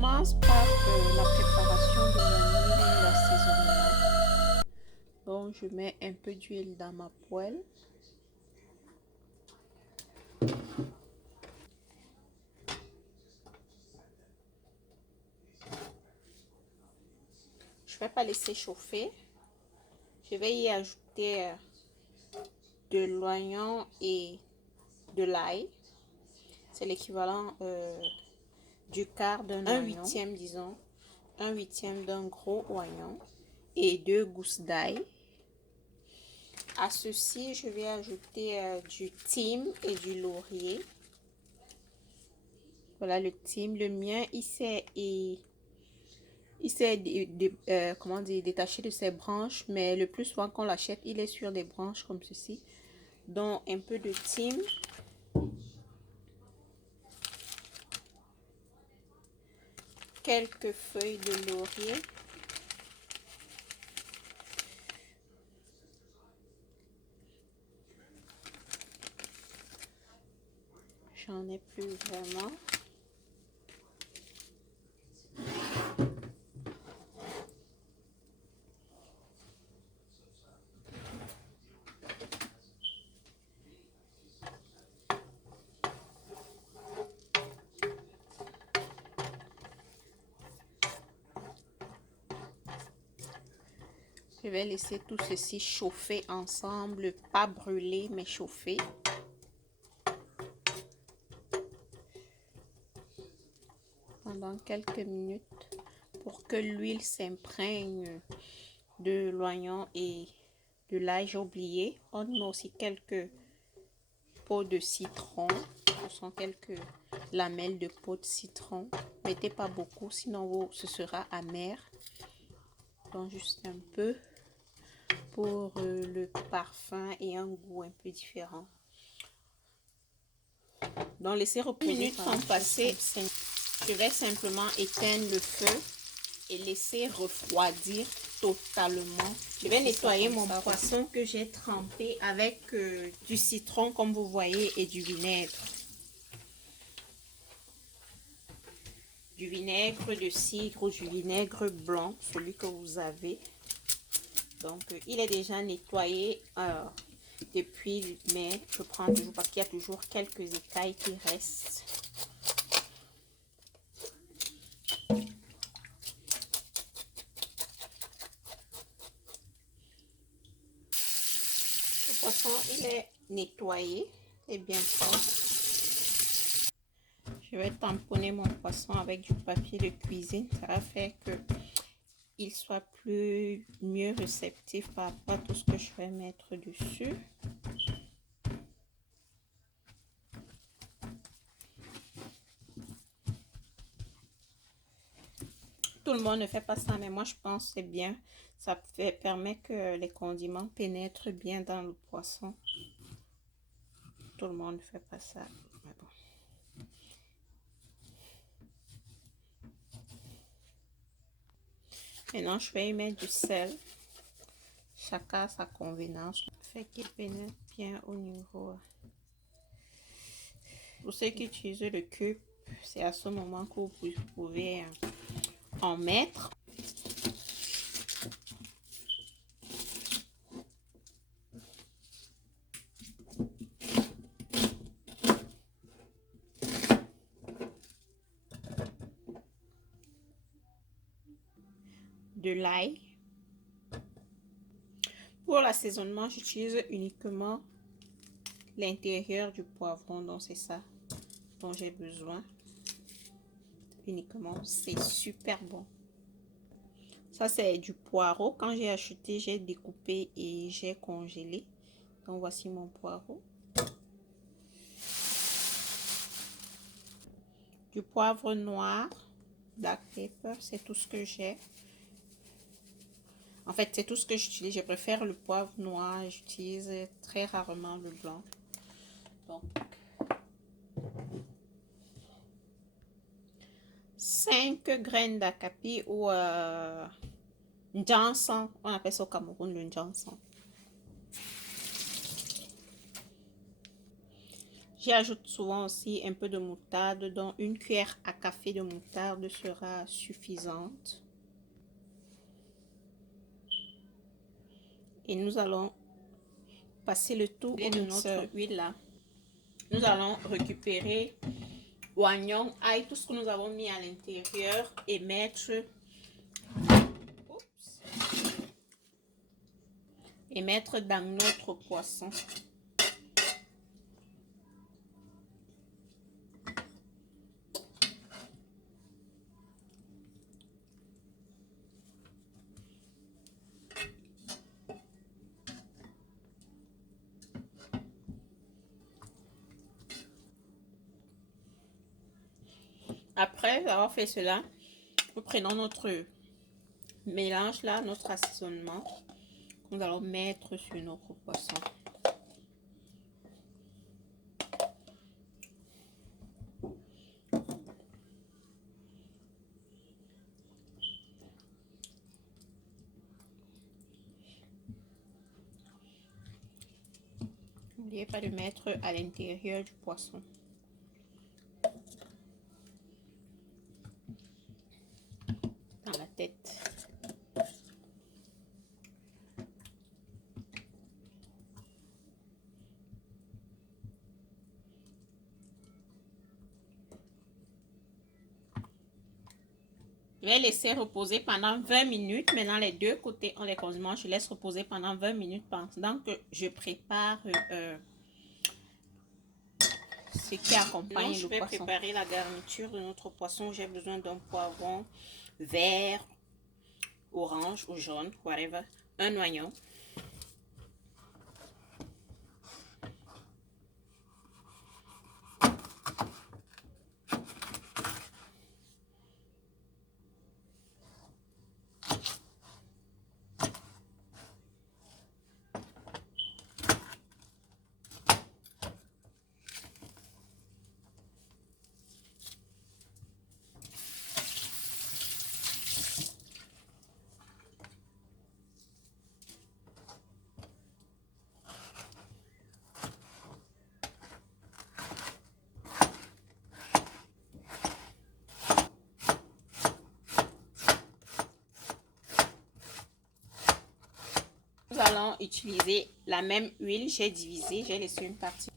commence par la préparation de mon huile d'assaisonnement. Donc, je mets un peu d'huile dans ma poêle. Je ne vais pas laisser chauffer. Je vais y ajouter de l'oignon et de l'ail. C'est l'équivalent du quart d'un oignon. Un huitième, disons. Un huitième d'un gros oignon. Et 2 gousses d'ail. À ceci, je vais ajouter du thym et du laurier. Voilà le thym. Le mien, il s'est comment dire, détaché de ses branches, mais le plus souvent qu'on l'achète, il est sur des branches comme ceci. Donc un peu de thym. Quelques feuilles de laurier. J'en ai plus vraiment. Je vais laisser tout ceci chauffer ensemble, pas brûler, mais chauffer. Pendant quelques minutes pour que l'huile s'imprègne de l'oignon et de l'ail. J'ai oublié. On met aussi quelques peaux de citron. Ce sont quelques lamelles de peau de citron. Mettez pas beaucoup, sinon ce sera amer. Donc juste un peu pour le parfum et un goût un peu différent. Donc laissez reposer. Minutes sont passées. Je vais simplement éteindre le feu et laisser refroidir totalement. Je vais nettoyer mon poisson que j'ai trempé avec du citron comme vous voyez et du vinaigre. Du vinaigre de cidre ou du vinaigre blanc, celui que vous avez. Donc il est déjà nettoyé depuis, mais je prends toujours parce qu'il y a toujours quelques écailles qui restent. Le poisson, il est nettoyé et bien propre. Je vais tamponner mon poisson avec du papier de cuisine. Ça va faire que il soit mieux réceptif par rapport à tout ce que je vais mettre dessus. Tout le monde ne fait pas ça, mais moi je pense que c'est bien. Ça permet que les condiments pénètrent bien dans le poisson. Tout le monde ne fait pas ça, mais bon. Maintenant, je vais y mettre du sel. Chacun à sa convenance. Fait qu'il pénètre bien au niveau. Pour ceux qui utilisent le cube, c'est à ce moment que vous pouvez en mettre. De l'ail. Pour l'assaisonnement, j'utilise uniquement l'intérieur du poivron, donc c'est ça dont j'ai besoin. Uniquement, c'est super bon. Ça, c'est du poireau. Quand j'ai acheté, j'ai découpé et j'ai congelé. Donc, voici mon poireau. Du poivre noir, black pepper, c'est tout ce que j'ai. En fait, c'est tout ce que j'utilise. Je préfère le poivre noir. J'utilise très rarement le blanc. Donc, 5 graines d'acapi ou Johnson. On appelle ça au Cameroun le Johnson. J'y ajoute souvent aussi un peu de moutarde, donc une cuillère à café de moutarde sera suffisante. Et nous allons passer le tout au mixeur. Notre huile là. Nous allons récupérer oignons, ail, tout ce que nous avons mis à l'intérieur et mettre dans notre poisson. Après avoir fait cela, nous prenons notre mélange là, notre assaisonnement, que nous allons mettre sur notre poisson. N'oubliez pas de mettre à l'intérieur du poisson. Dans la tête. Je vais laisser reposer pendant 20 minutes. Maintenant, les deux côtés, on les condiments. Je laisse reposer pendant 20 minutes pendant que je prépare ce qui accompagne le poisson. Je vais préparer la garniture de notre poisson. J'ai besoin d'un poivron vert, orange ou jaune, whatever. Un oignon. Nous allons utiliser la même huile. J'ai divisé, j'ai laissé une partie.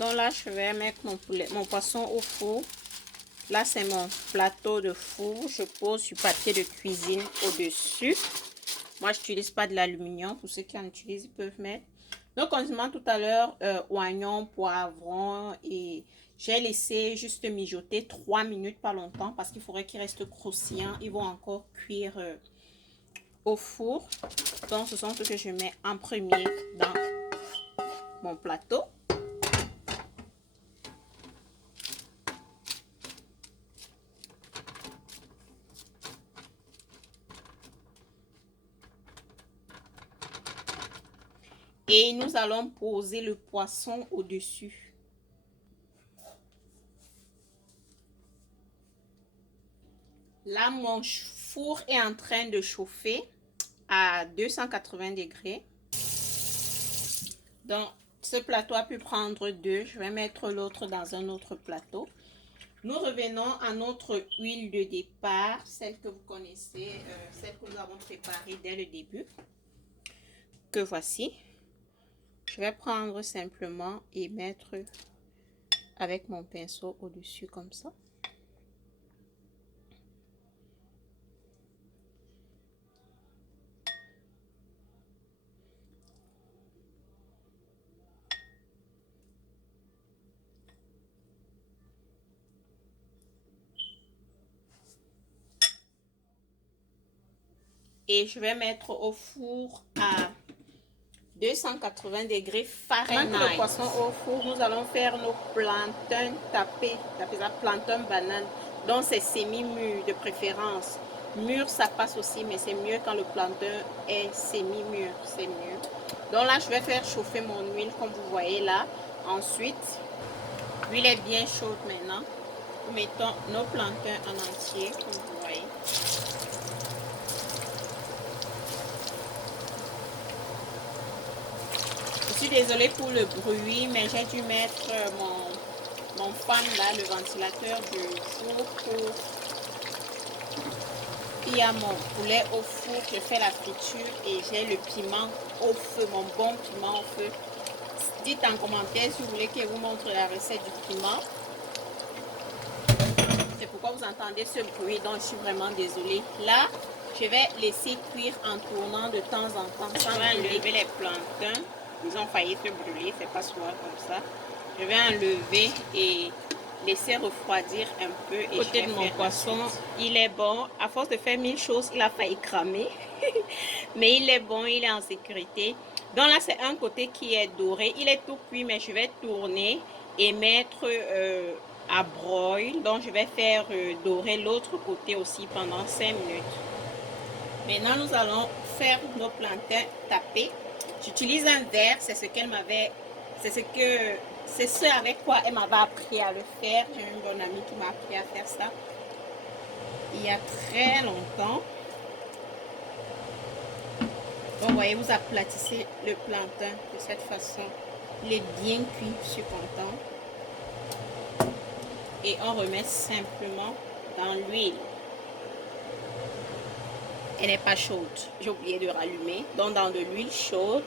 Donc là, je vais mettre mon poisson au four. Là, c'est mon plateau de four. Je pose sur papier de cuisine au-dessus. Moi, je n'utilise pas de l'aluminium. Pour ceux qui en utilisent, ils peuvent mettre. Donc, condiments tout à l'heure, oignons, poivrons. Et j'ai laissé juste mijoter 3 minutes, pas longtemps, parce qu'il faudrait qu'ils restent croustillants. Ils vont encore cuire au four. Donc, ce sont ceux que je mets en premier dans mon plateau. Et nous allons poser le poisson au-dessus. Là, mon four est en train de chauffer à 280 degrés. Donc, ce plateau a pu prendre deux. Je vais mettre l'autre dans un autre plateau. Nous revenons à notre huile de départ, celle que vous connaissez, celle que nous avons préparée dès le début. Que voici. Je vais prendre simplement et mettre avec mon pinceau au-dessus comme ça. Et je vais mettre au four à 280 degrés Fahrenheit. Maintenant que le poisson au four, nous allons faire nos plantains tapés. Tapés ça plantain banane. Donc c'est semi-mûr de préférence. Mûr ça passe aussi, mais c'est mieux quand le plantain est semi-mûr. C'est mieux. Donc là je vais faire chauffer mon huile comme vous voyez là. Ensuite, l'huile est bien chaude maintenant. Nous mettons nos plantains en entier comme vous voyez. Je suis désolée pour le bruit, mais j'ai dû mettre mon fan là, le ventilateur du four pour... Il y a mon poulet au four, je fais la friture et j'ai le piment au feu, mon bon piment au feu. Dites en commentaire si vous voulez que je vous montre la recette du piment. C'est pourquoi vous entendez ce bruit, donc je suis vraiment désolée. Là, je vais laisser cuire en tournant de temps en temps. Sans enlever les plantains. Ils ont failli se brûler, c'est pas souvent comme ça. Je vais enlever et laisser refroidir un peu. Et côté de mon poisson, il est bon. À force de faire 1000 choses, il a failli cramer. Mais il est bon, il est en sécurité. Donc là, c'est un côté qui est doré. Il est tout cuit, mais je vais tourner et mettre à broil. Donc je vais faire dorer l'autre côté aussi pendant 5 minutes. Maintenant, nous allons faire nos plantains tapés. J'utilise un verre, c'est ce qu'elle m'avait, c'est ce avec quoi elle m'avait appris à le faire. J'ai une bonne amie qui m'a appris à faire ça il y a très longtemps. Donc, vous voyez, vous aplatissez le plantain de cette façon. Il est bien cuit, je suis content. Et on remet simplement dans l'huile. Elle n'est pas chaude, j'ai oublié de rallumer. Donc dans de l'huile chaude,